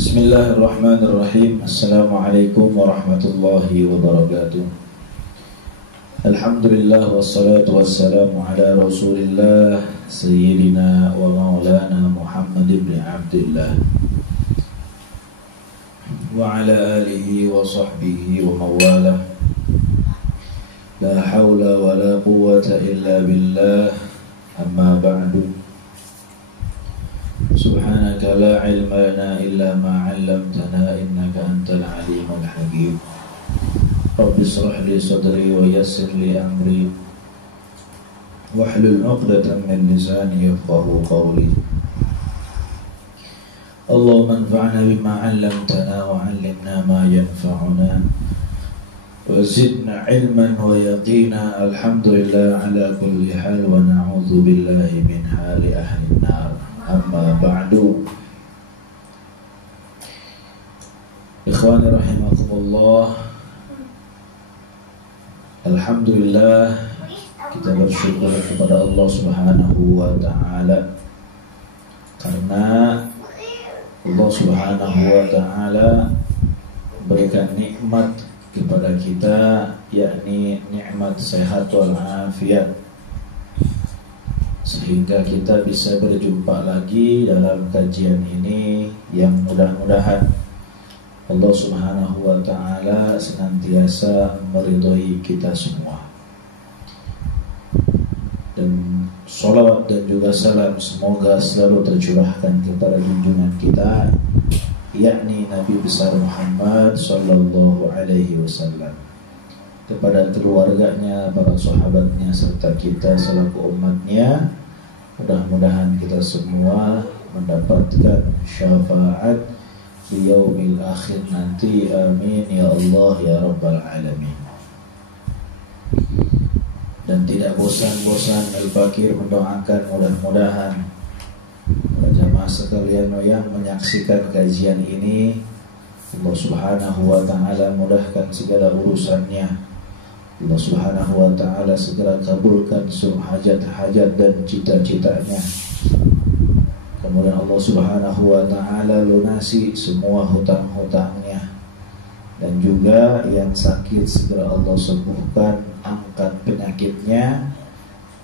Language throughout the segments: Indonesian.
Bismillahirrahmanirrahim. Assalamualaikum warahmatullahi wabarakatuh. Alhamdulillah wassalatu wassalamu ala Rasulillah Sayyidina wa maulana Muhammad ibn Abdullah wa ala alihi wa sahbihi wa mawalah. La hawla wa la quwwata illa billah. Amma ba'du. Subhanaka la ilma lana illa ma 'allamtana innaka antal alimul hakim. Rabbi shrah li sadri wa yassir li amri wahlul 'uqdatam min lisani yafqahu qawli. Allahumma anfa'na bima 'allamtana wa 'allimna ma yanfa'una wa zidna 'ilman wa yaqina. Alhamdulillah ala kulli hal wa na'udzu billahi min hali ahli an-nar. Amma ba'du. Ikhwani rahimakumullah, alhamdulillah kita bersyukur kepada Allah Subhanahu wa ta'ala karena Allah Subhanahu wa ta'ala berikan nikmat kepada kita, yakni nikmat sehat wal afiat, sehingga kita bisa berjumpa lagi dalam kajian ini yang mudah-mudahan Allah Subhanahu wa ta'ala senantiasa meridhai kita semua. Dan sholawat dan juga salam semoga selalu tercurahkan kepada junjungan kita, yakni Nabi besar Muhammad sallallahu alaihi wasallam, kepada keluarganya, para sahabatnya, serta kita selaku umatnya. Mudah-mudahan kita semua mendapatkan syafaat di yaumil akhir nanti. Amin ya Allah ya Rabbal alamin. Dan tidak bosan-bosan Al-Fakir mendoakan mudah-mudahan jamaah sekalian yang menyaksikan kajian ini, Allah Subhanahu wa ta'ala mudahkan segala urusannya. Allah Subhanahu wa ta'ala segera kabulkan semua hajat-hajat dan cita-citanya. Kemudian Allah Subhanahu wa ta'ala lunasi semua hutang-hutangnya. Dan juga yang sakit segera Allah sembuhkan, angkat penyakitnya.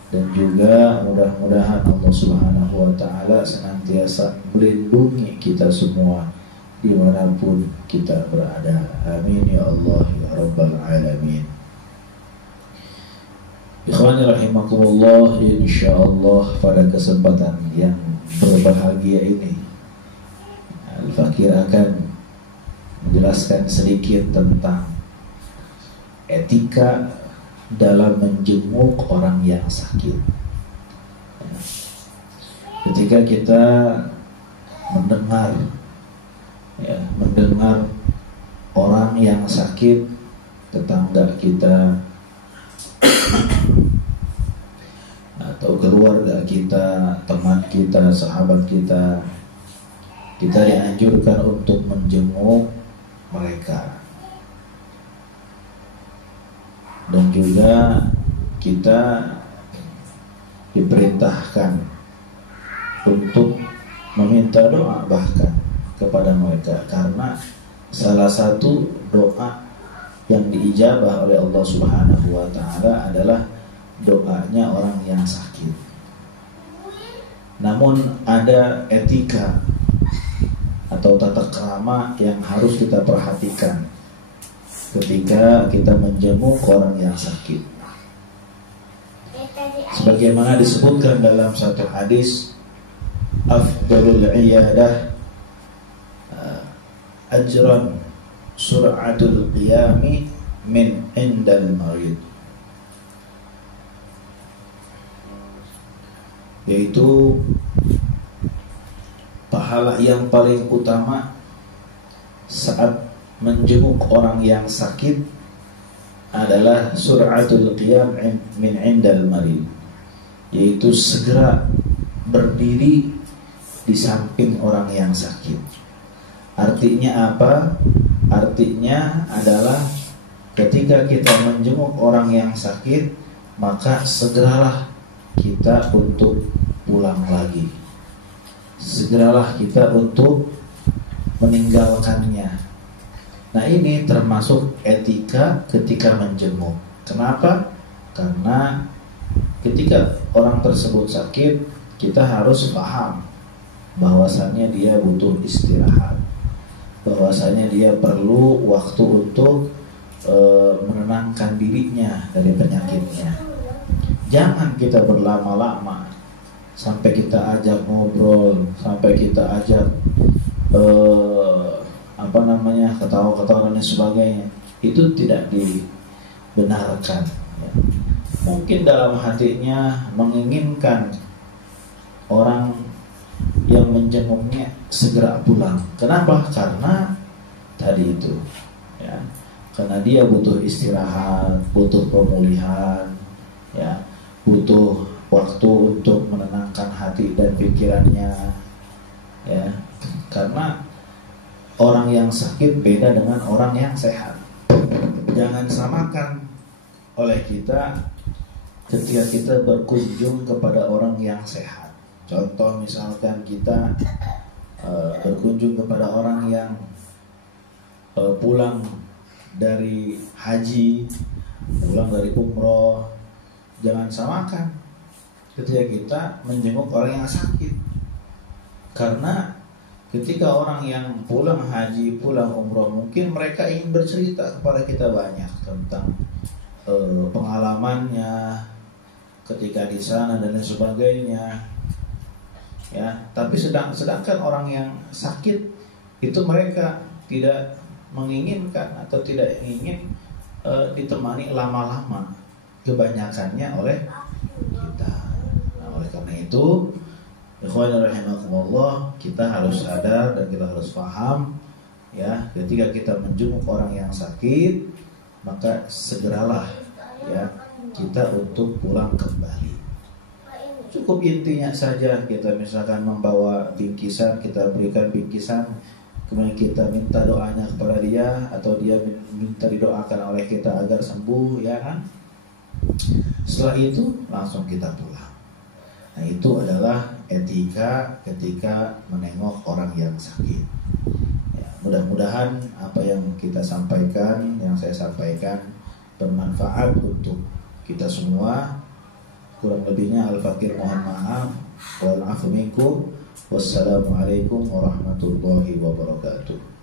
Dan juga mudah-mudahan Allah Subhanahu wa ta'ala senantiasa melindungi kita semua dimanapun kita berada. Amin ya Allah ya Rabbal alamin. Ikhwani rahimakumullah, insyaallah pada kesempatan yang berbahagia ini Al-Fakir akan menjelaskan sedikit tentang etika dalam menjenguk orang yang sakit. Ketika kita mendengar orang yang sakit, tetangga kita atau keluarga kita, teman kita, sahabat kita, kita dianjurkan untuk menjenguk mereka. Dan juga kita diperintahkan untuk meminta doa bahkan kepada mereka, karena salah satu doa yang diijabah oleh Allah Subhanahu wa ta'ala adalah doanya orang yang sakit. Namun ada etika atau tata krama yang harus kita perhatikan ketika kita menjenguk orang yang sakit. Sebagaimana disebutkan dalam satu hadis, afdalul iyadah ajran sur'atul qiyami min indal marid, yaitu pahala yang paling utama saat menjenguk orang yang sakit adalah sur'atul qiyam min indal marid, yaitu segera berdiri di samping orang yang sakit. Artinya apa? Artinya adalah ketika kita menjenguk orang yang sakit, maka segeralah kita untuk pulang lagi. Segeralah kita untuk meninggalkannya. Nah, ini termasuk etika ketika menjenguk. Kenapa? Karena ketika orang tersebut sakit, kita harus paham bahwasannya dia butuh istirahat, bahwasannya dia perlu waktu untuk menenangkan dirinya dari penyakitnya. Jangan kita berlama-lama sampai kita ajak ngobrol, sampai kita ajak ketawa-ketawa dan sebagainya. Itu tidak dibenarkan ya. Mungkin dalam hatinya menginginkan orang yang menjenguknya segera pulang. Kenapa? Karena tadi itu ya, karena dia butuh istirahat, butuh pemulihan ya, butuh waktu untuk menenangkan hati dan pikirannya ya. Karena orang yang sakit beda dengan orang yang sehat. Jangan samakan oleh kita ketika kita berkunjung kepada orang yang sehat. Contoh misalkan kita berkunjung kepada orang yang pulang dari haji, pulang dari umroh. Jangan samakan ketika kita menjenguk orang yang sakit. Karena ketika orang yang pulang haji, pulang umroh, mungkin mereka ingin bercerita kepada kita banyak tentang pengalamannya ketika di sana dan lain sebagainya ya. Tapi sedangkan orang yang sakit itu mereka tidak menginginkan atau tidak ingin ditemani lama-lama, kebanyakannya oleh kita. Nah, oleh karena itu, ikhwan rahimakumullah, kita harus sadar dan kita harus paham ya, ketika kita menjenguk orang yang sakit, maka segeralah ya kita untuk pulang kembali. Cukup intinya saja kita misalkan membawa bingkisan, kita berikan bingkisan, kemudian kita minta doanya kepada dia, atau dia minta didoakan oleh kita agar sembuh ya kan. Setelah itu langsung kita pulang. Nah, itu adalah etika ketika menengok orang yang sakit ya. Mudah-mudahan apa yang kita sampaikan, yang saya sampaikan, bermanfaat untuk kita semua. Kurang lebihnya Al-Fakir mohon maaf. Wal afu minkum. Wassalamualaikum warahmatullahi wabarakatuh.